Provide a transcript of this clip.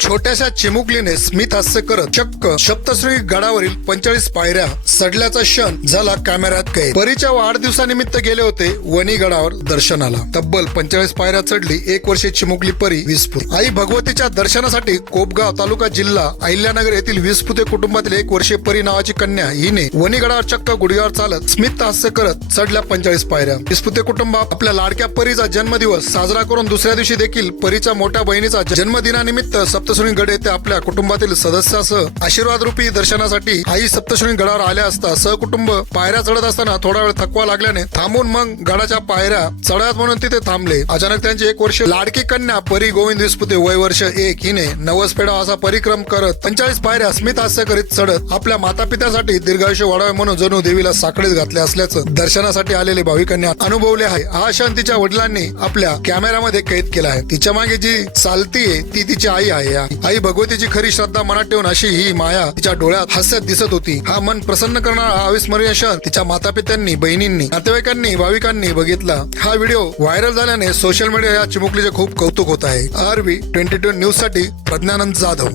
छोट्याशा चिमुकलीने स्मित हास्य करत चक्क सप्तश्री गडावरील पंचेचाळीस पायऱ्या सडल्याचा क्षण झाला कॅमेऱ्यात कैद. परीच्या वाढदिवसानिमित्त गेले होते वणी गडावर दर्शनाला. तब्बल पंचेचाळीस पायऱ्या चढली एक वर्षे चिमुकली परी विसपूर आई भगवतीच्या दर्शनासाठी कोपगाव तालुका जिल्हा अहिल्यानगर येथील विसपुते कुटुंबातील एक वर्षे परी नावाची कन्या हिने वणी गडावर चक्क गुडघ्यावर चालत स्मित हास्य करत चढल्या पंचेचाळीस पायऱ्या. विसपुते कुटुंब आपल्या लाडक्या परीचा जन्मदिवस साजरा करून दुसऱ्या दिवशी देखील परीच्या मोठ्या बहिणीचा जन्मदिनानिमित्त सप्त सप्तशृंगी गड येथे आपल्या कुटुंबातील सदस्यासह आशीर्वाद रूपी दर्शनासाठी आई सप्तशृंगी गडावर आल्या असता सहकुटुंब पायऱ्या चढत असताना थोडा वेळ थकवा लागल्याने थांबून मग गडाच्या पायऱ्या चढत म्हणून तिथे थांबले. अचानक त्यांची एक वर्ष लाडकी कन्या परी गोविंद विस्पुते वय वर्ष एक. हिने नवस पेढा असा परिक्रम करत पंचाळीस पायऱ्या स्मित हास्य करीत चढत आपल्या माता पित्यासाठी दीर्घायुष्य वाढावे म्हणून जणू देवीला साखळीत घातले असल्याचं दर्शनासाठी आलेले भाविकांनी अनुभवले आहे. हा क्षण तिच्या वडिलांनी आपल्या कॅमेऱ्यामध्ये कैद केला आहे. तिच्यामागे जी चालतीये ती तिची आई आहे. आई भगवतीची खरी श्रद्धा मनात ठेवून अशी ही माया तिच्या डोळ्यात हास्यात दिसत होती. हा मन प्रसन्न करणारा हा अविस्मरणीय क्षण तिच्या माता पित्यांनी बहिणींनी नातेवाईकांनी भाविकांनी बघितला. हा व्हिडिओ व्हायरल झाल्याने सोशल मीडिया या चिमुकलीचे खूप कौतुक होत आहे. आर व्ही ट्वेंटी टू न्यूजसाठी प्रज्ञानंद जाधव.